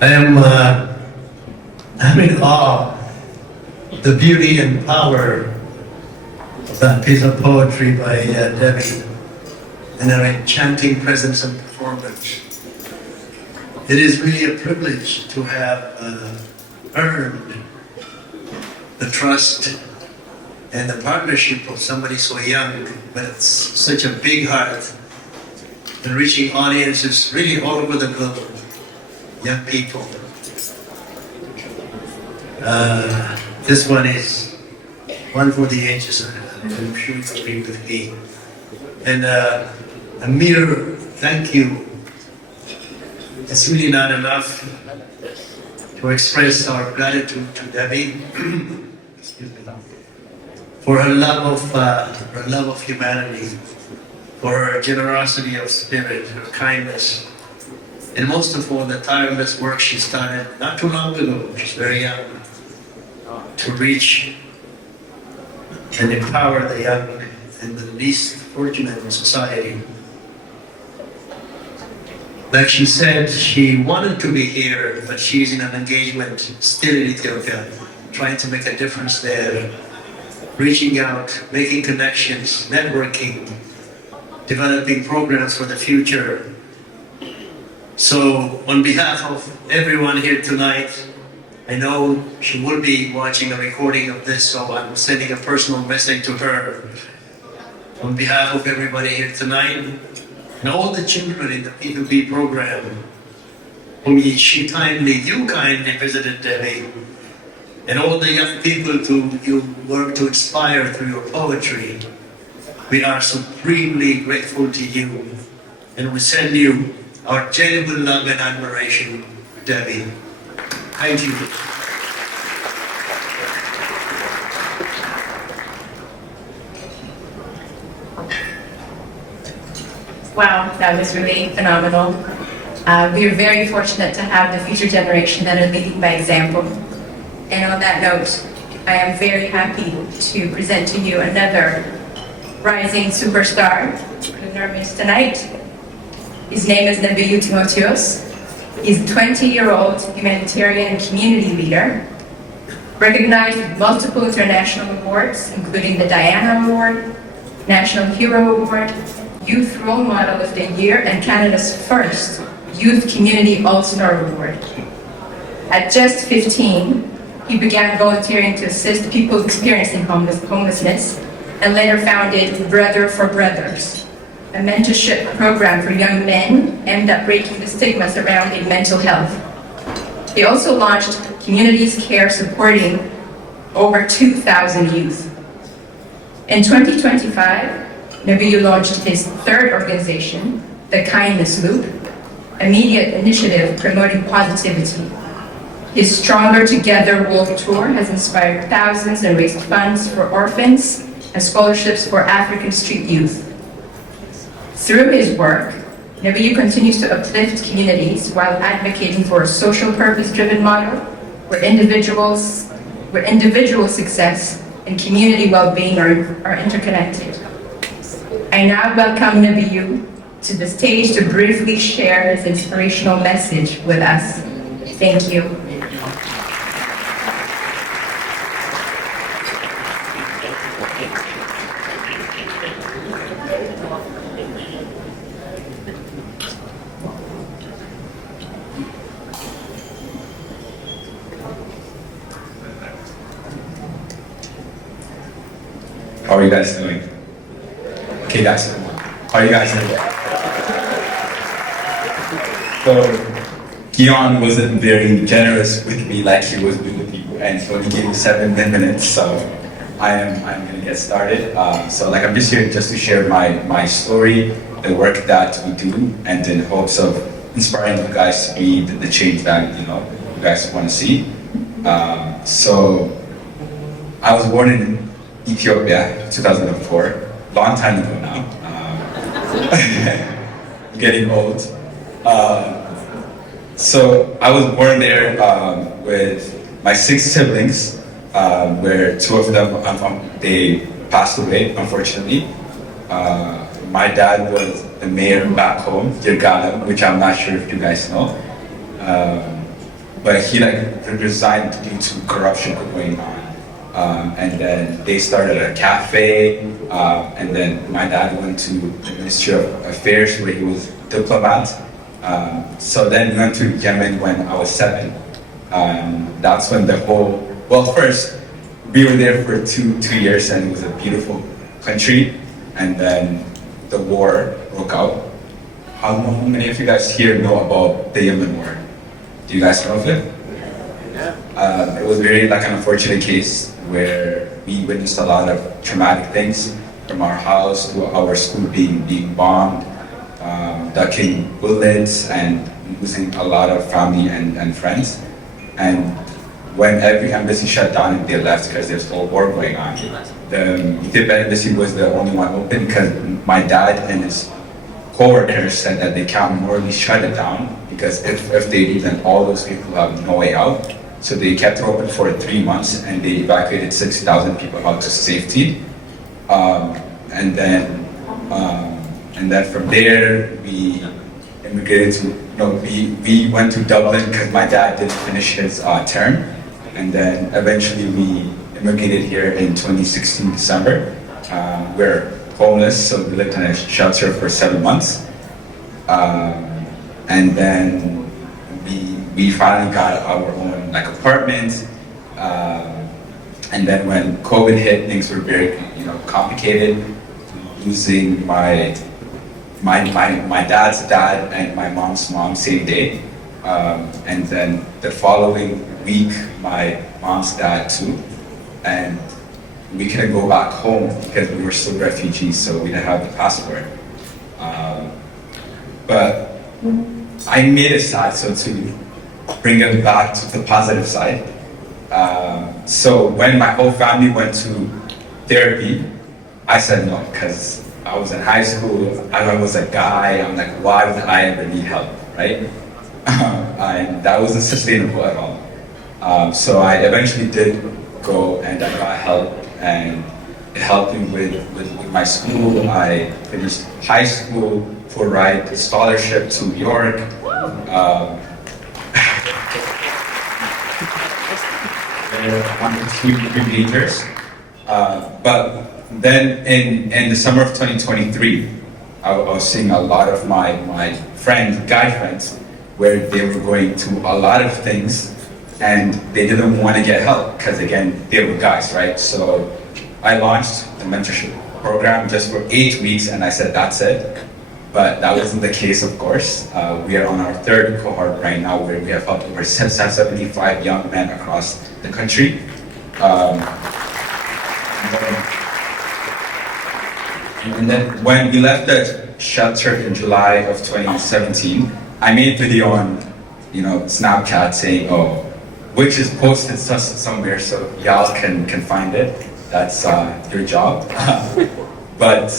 I'm in awe of the beauty and power of that piece of poetry by Debbie and her enchanting presence and performance. It is really a privilege to have earned the trust and the partnership of somebody so young, but it's such a big heart and reaching audiences really all over the globe, young people. This one is one for the ages, I'm sure you agree with me. And a mere thank you, it's really not enough to express our gratitude to Debbie for her love of humanity, for her generosity of spirit, her kindness, and most of all, the tireless work she started not too long ago, she's very young, to reach and empower the young and the least fortunate in society. Like she said, she wanted to be here, but she's in an engagement still in Ethiopia, trying to make a difference there, reaching out, making connections, networking, developing programs for the future. So on behalf of everyone here tonight, I know she will be watching a recording of this, so I'm sending a personal message to her. On behalf of everybody here tonight, and all the children in the P2P program, whom you kindly visited Debbie, and all the young people you work to inspire through your poetry, we are supremely grateful to you, and we send you our genuine love and admiration, Debbie. Thank you. Wow, that was really phenomenal. We are very fortunate to have the future generation that are leading by example. And on that note, I am very happy to present to you another rising superstar in our midst tonight. His name is Nao Otos. He's a 20-year-old humanitarian community leader, recognized with multiple international awards, including the Diana Award, National Hero Award, Youth Role Model of the Year, and Canada's first Youth Community All-Star Award. At just 15, he began volunteering to assist people experiencing homelessness, and later founded Brother for Brothers, a mentorship program for young men aimed at breaking the stigma surrounding mental health. He also launched Communities Care, supporting over 2,000 youth. In 2025, Nao launched his third organization, The Kindness Loop, a media initiative promoting positivity. His Stronger Together World Tour has inspired thousands and raised funds for orphans and scholarships for African street youth. Through his work, Nao continues to uplift communities while advocating for a social purpose-driven model where individual success and community well-being are interconnected. I now welcome Nao to the stage to briefly share his inspirational message with us. Thank you. How are you guys doing? Okay guys, how are you guys doing? So, Keon wasn't very generous with me like he was with you, and he only gave me 7 minutes, so I'm gonna get started. I'm just here just to share my story, the work that we do, and in hopes of inspiring you guys to be the change that you guys want to see. I was born in Ethiopia, 2004, long time ago now. Getting old. So I was born there with my 6 siblings, where 2 of them they passed away, unfortunately. My dad was the mayor back home, Yirgana, which I'm not sure if you guys know. but he like resigned due to corruption going on. And then they started a cafe, and then my dad went to the Ministry of Affairs where he was diplomat. So then we went to Yemen when I was 7. That's when the whole, well, first we were there for two years and it was a beautiful country, and then the war broke out. How many of you guys here know about the Yemen war? Do you guys know of it? It was very like an unfortunate case where we witnessed a lot of traumatic things, from our house to our school being bombed, ducking bullets and losing a lot of family and friends. And when every embassy shut down and they left because there's a war going on, the Ethiopia embassy was the only one open because my dad and his co-workers said that they can't morally shut it down because if they leave, then all those people have no way out. So they kept it open for 3 months and they evacuated 6,000 people out to safety. And then from there we immigrated to, we went to Dublin because my dad didn't finish his term. And then eventually we immigrated here in 2016 December. We're homeless, so we lived in a shelter for 7 months. And then we finally got our own apartment. And then when COVID hit, things were very complicated. Losing my dad's dad and my mom's mom same day. And then the following week, my mom's dad too. And we couldn't go back home because we were still refugees, so we didn't have the passport. But I made it sad, so to bring it back to the positive side. So when my whole family went to therapy, I said no, because I was in high school, I was a guy, I'm like, why would I ever need help, right? And that wasn't sustainable at all. So I eventually did go and I got help, and it helped me with my school. I finished high school, full ride scholarship to New York. One of two majors. But then in the summer of 2023, I was seeing a lot of my guy friends, where they were going through a lot of things and they didn't want to get help because, again, they were guys, right? So I launched the mentorship program just for 8 weeks and I said, that's it. But that wasn't the case, of course. We are on our 3rd cohort right now, where we have helped over 75 young men across the country. And then when we left the shelter in July of 2017, I made a video on, Snapchat saying, oh, which is posted somewhere, so y'all can find it. That's your job. But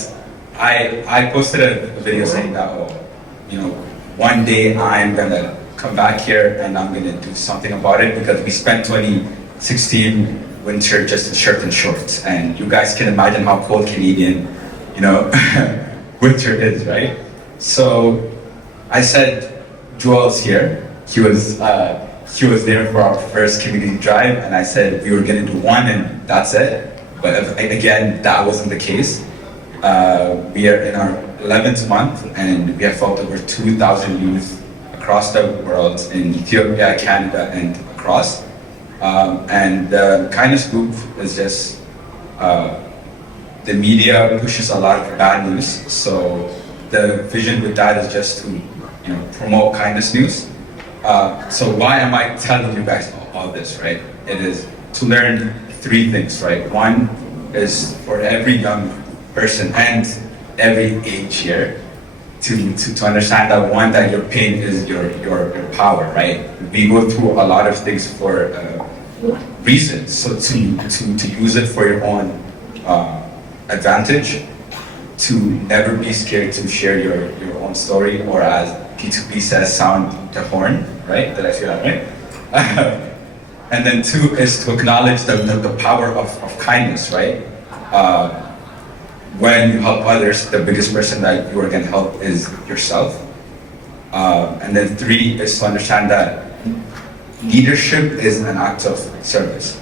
I posted a video saying that, one day I'm gonna come back here and I'm gonna do something about it, because we spent 2016 winter just in shirt and shorts, and you guys can imagine how cold Canadian, winter is, right? So I said, Joel's here. He was there for our first community drive, and I said we were gonna do one and that's it. But again, that wasn't the case. We are in our 11th month, and we have helped over 2,000 youth across the world, in Ethiopia, Canada, and across. And the kindness group is just, the media pushes a lot of bad news. So the vision with that is just to, promote kindness news. So why am I telling you guys all this, right? It is to learn 3 things, right? One is for every young person and every age here to understand that, one, that your pain is your power, right? We go through a lot of things for reasons, so to use it for your own advantage, to never be scared to share your own story, or as P2P says, sound the horn, right? Did I say that right? And then 2 is to acknowledge the power of kindness, right? When you help others, the biggest person that you are going to help is yourself. And then 3 is to understand that leadership is an act of service,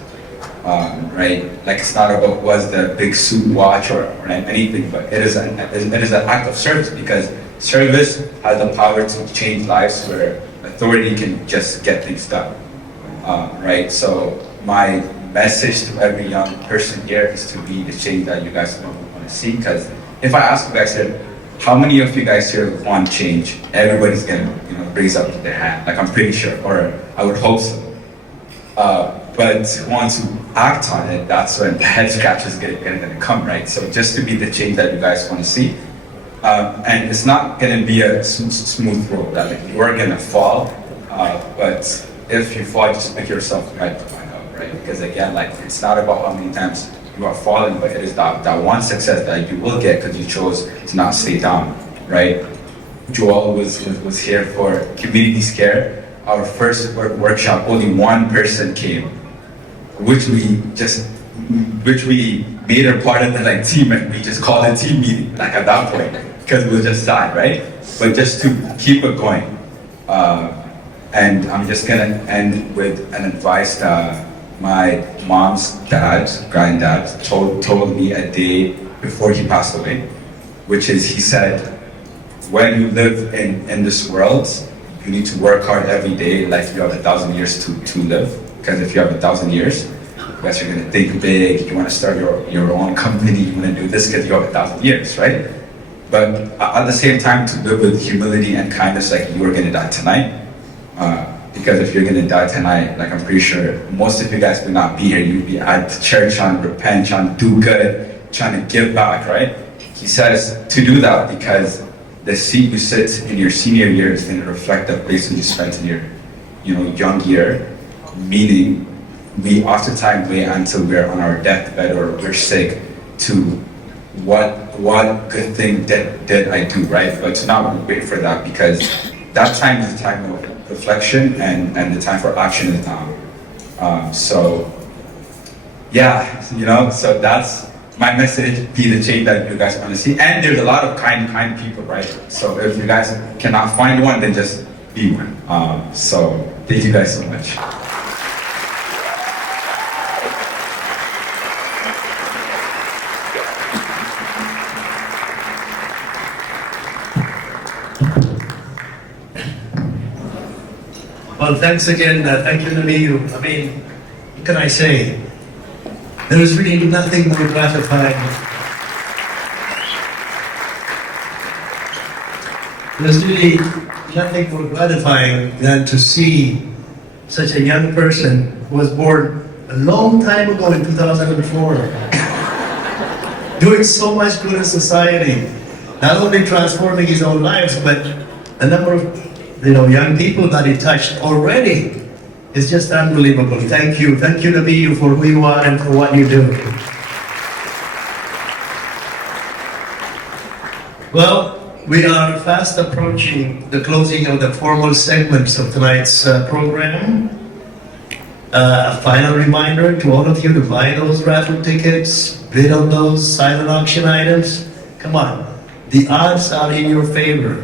right? Like it's not about was the big suit watch or anything, but it is an act of service because service has the power to change lives where authority can just get things done, right? So my message to every young person here is to be the change that you guys want to see. Because if I ask you guys here, how many of you guys here want change? Everybody's gonna, raise up their hand. Like I'm pretty sure, or I would hope so. But want to act on it, that's when the head scratch is gonna come, right? So just to be the change that you guys want to see. And it's not gonna be a smooth road. That like, you are gonna fall, but if you fall, just pick yourself right back up, right? Because again, like it's not about how many times you are falling, but it is that one success that you will get because you chose to not stay down, right? Joel was here for community care. Our first workshop, only one person came, which we made her part of the team, and we just called it team meeting at that point because we were just sad, right? But just to keep it going, and I'm just gonna end with an advice that my mom's granddad told me a day before he passed away, which is he said, when you live in this world, you need to work hard every day like you have 1,000 years to live. Because if you have 1,000 years, you guys are gonna think big, you wanna start your own company, you wanna do this because you have 1,000 years, right? But at the same time, to live with humility and kindness like you are gonna die tonight. Because if you're gonna die tonight, I'm pretty sure most of you guys will not be here. You'll be at the church trying to repent, trying to do good, trying to give back, right? He says to do that because the seat you sit in your senior year is going to reflect the place you spent in your, young year. Meaning, we oftentimes wait until we're on our deathbed or we're sick to what good thing did I do, right? But to not wait for that because that time is the time of reflection and the time for action is now. So that's my message, be the change that you guys want to see. And there's a lot of kind people, right? So if you guys cannot find one, then just be one. So thank you guys so much. Well, thanks again. Thank you, Nabiyu. I mean, what can I say? There is really nothing more gratifying. There's really nothing more gratifying than to see such a young person who was born a long time ago in 2004, doing so much good in society, not only transforming his own lives, but the number of young people that he touched already. It's just unbelievable. Thank you, Nabiyu, for who you are and for what you do. Well, we are fast approaching the closing of the formal segments of tonight's program. A final reminder to all of you to buy those raffle tickets, bid on those silent auction items. Come on, the odds are in your favor.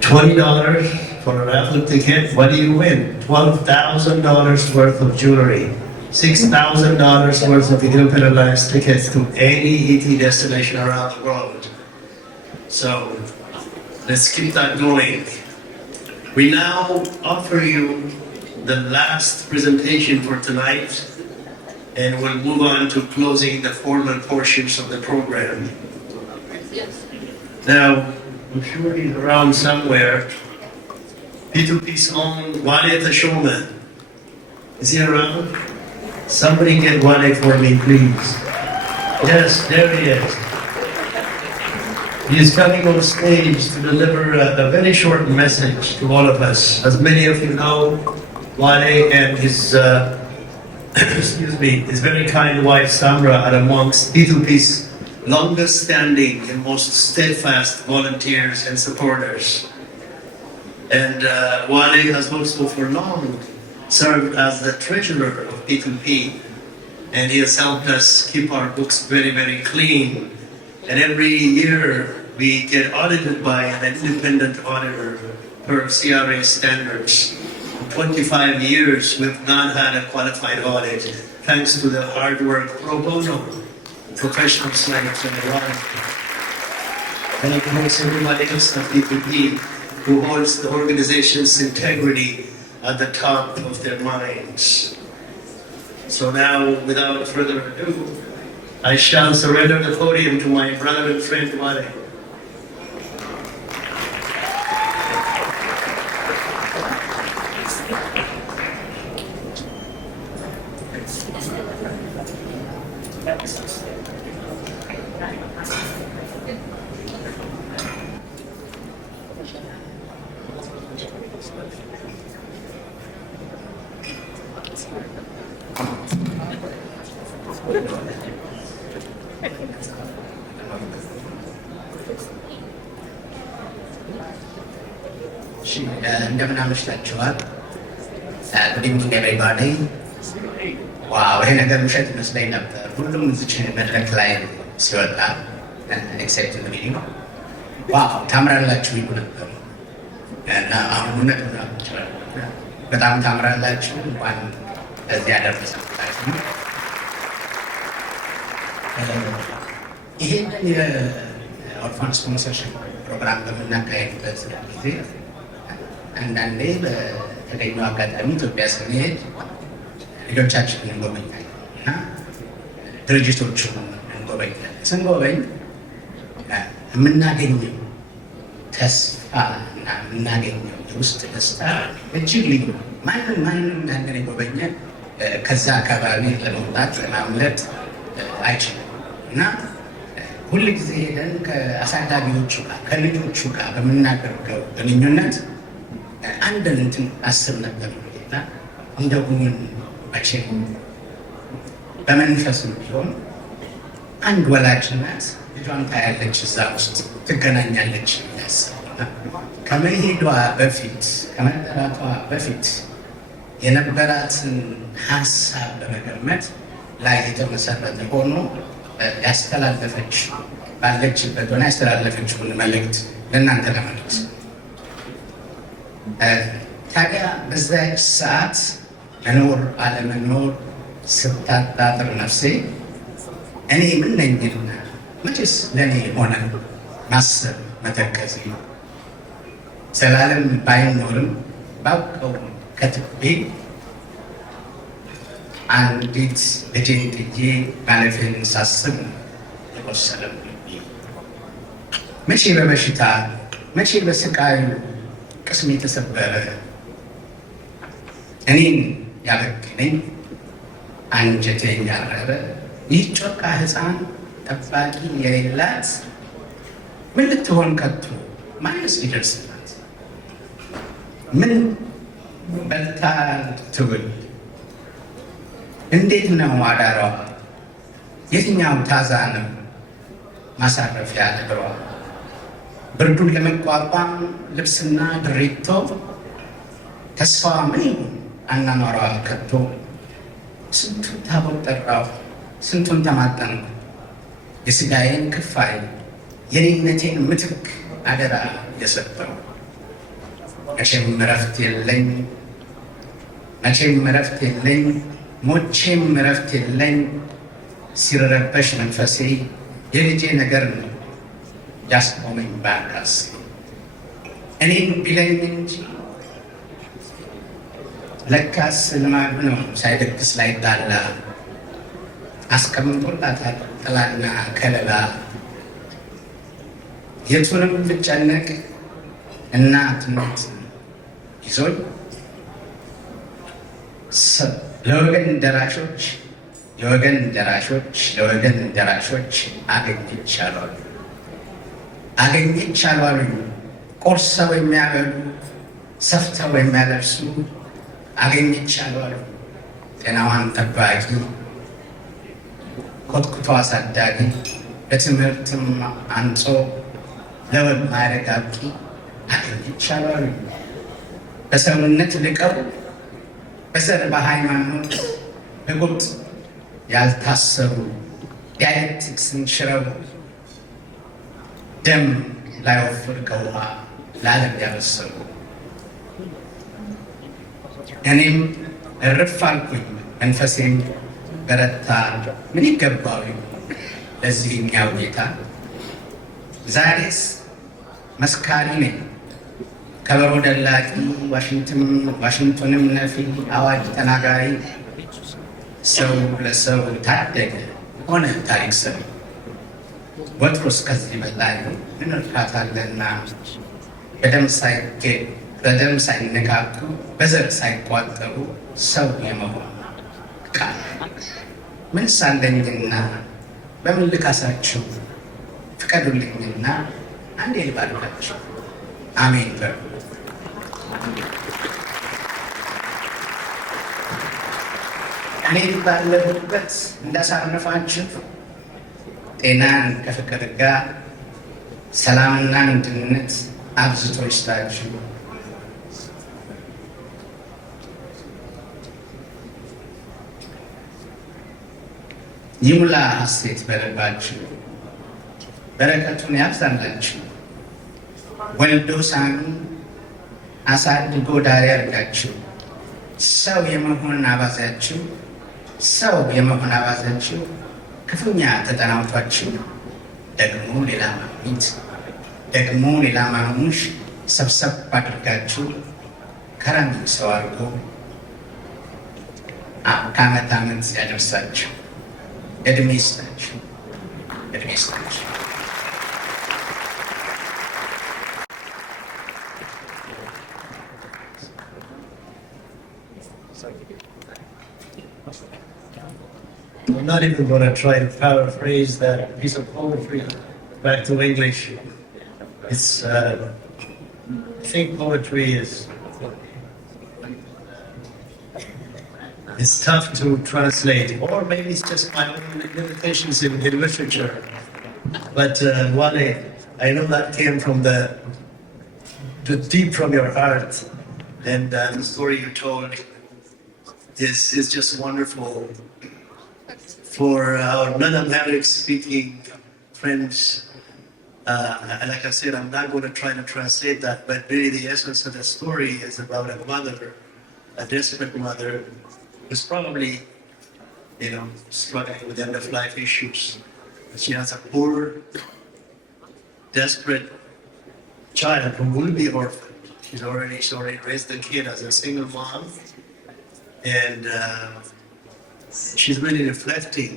$20 for a raffle ticket, what do you win? $12,000 worth of jewelry, $6,000 worth of Ethiopian Airlines tickets to any ET destination around the world. So let's keep that going. We now offer you the last presentation for tonight, and we'll move on to closing the formal portions of the program. Now, I'm sure he's around somewhere. P2P's own Wale the showman. Is he around? Somebody get Wale for me, please. Yes, there he is. He is coming on stage to deliver a very short message to all of us. As many of you know, Wale and his his very kind wife Samra are amongst P2P's longest standing and most steadfast volunteers and supporters. And Wale has also for long served as the treasurer of P2P, and he has helped us keep our books very, very clean. And every year we get audited by an independent auditor per CRA standards. 25 years we've not had a qualified audit, thanks to the hard work pro bono professionals like Tvberhan. And of course everybody else at P2P who holds the organization's integrity at the top of their minds. So now, without further ado, I shall surrender the podium to my brother and friend Whet. እንደምን አመሽታችኋል? Good evening everybody. ዋው ይሄ ነገር ውሸት ይመስለኝ ነበር። ሁሉም እዚች መድረክ ላይ ሲወጣ ኤክሴፕት ሚኒንግ ዋው ታምራላችሁ ይሉ ነበር እና አሁን እውነት ነው። በጣም ታምራላችሁ። እንኳን እዚህ ያደረሳችሁ። ይሄንን የኦርፋን ስፖንሰርሽፕ ፕሮግራም በምናካሄድበት ጊዜ አንዳንዴ በተገኘው አጋጣሚ ኢትዮጵያ ስንሄድ ልጆቻችንን እንጎበኛለን እና ድርጅቶቹን እንጎበኛለን። ስንጎበኝ የምናገኘው ተስፋ እና የምናገኘው የውስጥ ደስታ እጅግ ልዩ ነው። ማንም ያንን የጎበኘ ከዛ አካባቢ ለመውጣት ለማምለጥ አይችልም እና ሁል ጊዜ ሄደን ከአሳዳጊዎቹ ጋር ከልጆቹ ጋር በምናደርገው ግንኙነት አንድ እንትን አስብ ነበር እና እንደው መቼም በመንፈስ ቢሆን አንድ ወላጅ እናት ልጇን ታያለች፣ እዛ ውስጥ ትገናኛለች ያስብና ከመሄዷ በፊት ከመጠራቷ በፊት የነበራትን ሀሳብ በመገመት ላይ የተመሰረተ ሆኖ ያስተላለፈች ባለችበት ሆና ያስተላለፈችውን መልእክት ለእናንተ ለመልእክት ታዲያ በዛች ሰዓት መኖር አለመኖር ስታጣጥር ነፍሴ እኔ ምን ነኝና መቼስ ለእኔ ሆነ ማሰብ መተከዝ ዘላለም ባይኖርም ባውቀው ከትቤ አንዲት ልጄን ጥዬ ማለፌን ሳስብ የቆሰለም መቼ በበሽታ መቼ በስቃዩ ቅስሜ የተሰበረ እኔን ያበግነኝ አንጀቴን ያረረ ይህ ጮቃ ሕፃን ጠባቂ የሌላት ምን ልትሆን ከቶ ማንስ ሊደርስላት? ምን በልታ ትውል? እንዴት ነው አዳሯ? የትኛው ታዛ ነው ማሳረፊያ እግሯ? ብርዱን ለመቋቋም ልብስና ድሪቶ ተስፋዋ ምን ይሁን አናኗሯ ከቶ? ስንቱን ታቦት ጠራሁ ስንቱን ተማጠንኩ የስጋዬን ክፋይ የኔነቴን ምትክ አደራ የሰጠው መቼም እረፍት የለኝ መቼም እረፍት የለኝ ሞቼም እረፍት የለኝ ሲረበሽ መንፈሴ የልጄ ነገር ነው ያስቆመኝ ባንካስ እኔም ቢለኝ እንጂ ለካስ ልማዱ ነው ሳይደግስ ላይ ጣላ አስቀምጦላታል ጥላና ከለላ የቱንም ብጨነቅ እናትነት ይዞኝ ለወገን ደራሾች የወገን ደራሾች ለወገን ደራሾች አገኘቻለሁ ቆርሰው የሚያበሉ ሰፍተው የሚያለብሱ አገኘቻለሁ ጤናዋን ጠባቂ ኮትኩቶ አሳዳጊ በትምህርትም አንጾ ለወግ ማዕረግ አብቂ አገኘቻለሁ በሰውነት ልቀው በዘር በሃይማኖት በጎጥ ያልታሰሩ ዳይሌክቲክስን ሽረው ደም ላይወፍር ከውሃ ለዓለም ያበሰሩ እኔም እርፍ አልኩኝ፣ መንፈሴም በረታ። ምን ይገባው ለዚህኛው ጌታ? ዛሬስ መስካሪ ነኝ፣ ከበሮ ደላቂ፣ ዋሽንቱንም ነፊ፣ አዋጅ ተናጋሪ። ሰው ለሰው ታደገ ሆነ ታሪክ ሰሪ። ወትሮስ ከዚህ በላይ ምን እርካታ አለና? በደም ሳይነካኩ በዘር ሳይቋጠሩ ሰው የመሆን ቃል ምን ሳለኝና በምን ልካሳችሁ? ፍቀዱልኝና አንዴ ልባርካችሁ። አሜን በሉ። እኔ ባለሁበት እንዳሳረፋችሁ ጤናን ከፍቅር ጋር ሰላምና አንድነት አብዝቶ ይስጣችሁ። ይሙላ ሐሴት በልባችሁ፣ በረከቱን ያብዛላችሁ። ወልዶ ሳሚ አሳድጎ ዳር ያርጋችሁ። ሰው የመሆን አባዛችሁ ክፉኛ ተጠናውቷችሁ ደግሞ ሌላ ማሙሽ ሰብሰብ አድርጋችሁ ከረም ሰው አድርጎ ከዓመት ዓመት ያደርሳችሁ። እድሜ ይስጣችሁ። I'm not even going to try to paraphrase that piece of poetry back to English. It's, I think poetry is tough to translate, or maybe it's just my own limitations in literature. But Wale, I know that came from the deep from your heart, and the story you told is just wonderful. For our non-Amharic speaking friends, like I said, I'm not going to try to translate that, but really the essence of the story is about a mother, a desperate mother, who's probably, struggling with end-of-life issues. She has a poor, desperate child who will be orphaned. She's already raised the kid as a single mom, and she's really reflecting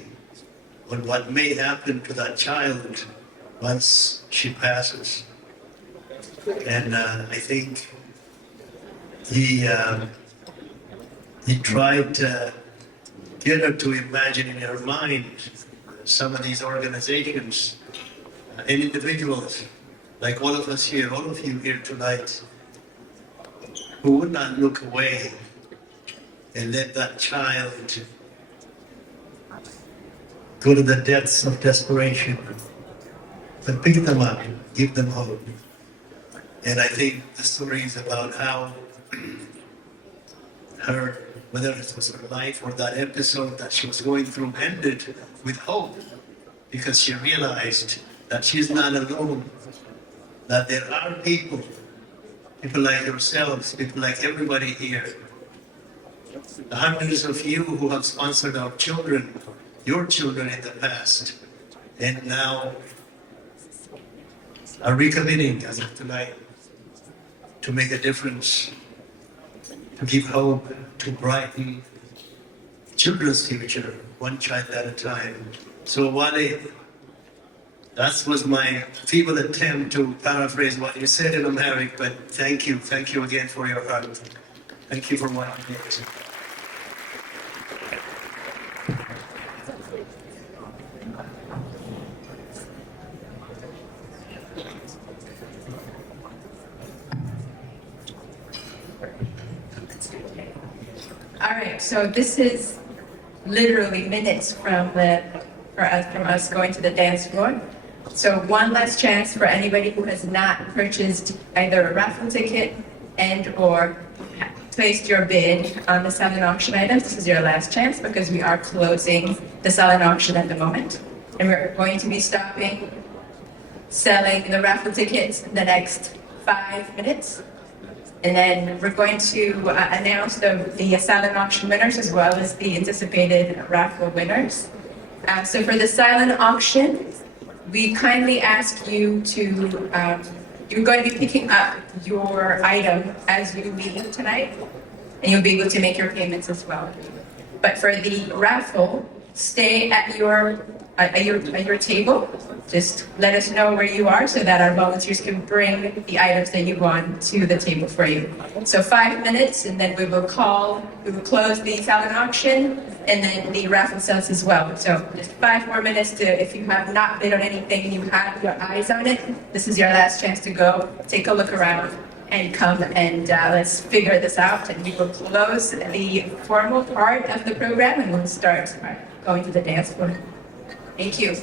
on what may happen to that child once she passes. And I think he tried to get her to imagine in her mind some of these organizations and individuals, like all of us here, all of you here tonight, who would not look away and let that child go to the depths of desperation, but pick them up, give them hope. And I think the story is about how her, whether it was her life or that episode that she was going through, ended with hope, because she realized that she's not alone, that there are people like yourselves, people like everybody here, the hundreds of you who have sponsored our children, your children in the past, and now are recommitting as of tonight to make a difference, to give hope, to brighten children's future, one child at a time. So Wale, that was my feeble attempt to paraphrase what you said in Amharic, but thank you again for your heart. Thank you for what you did. All right, so this is literally minutes from us going to the dance floor. So one last chance for anybody who has not purchased either a raffle ticket and or placed your bid on the silent auction items. This is your last chance, because we are closing the silent auction at the moment. And we're going to be stopping selling the raffle tickets in the next 5 minutes. And then we're going to announce the silent auction winners as well as the anticipated raffle winners. So for the silent auction, we kindly ask you to, you're going to be picking up your item as you leave tonight, and you'll be able to make your payments as well. But for the raffle, stay at your table. Just let us know where you are so that our volunteers can bring the items that you want to the table for you. So 5 minutes, and then we will close the silent auction, and then the raffle sales as well. So just 5 more minutes to, if you have not bid on anything and you have your eyes on it, this is your last chance to go, take a look around, and come and let's figure this out. And we will close the formal part of the program, and we'll start going to the dance floor. Thank you.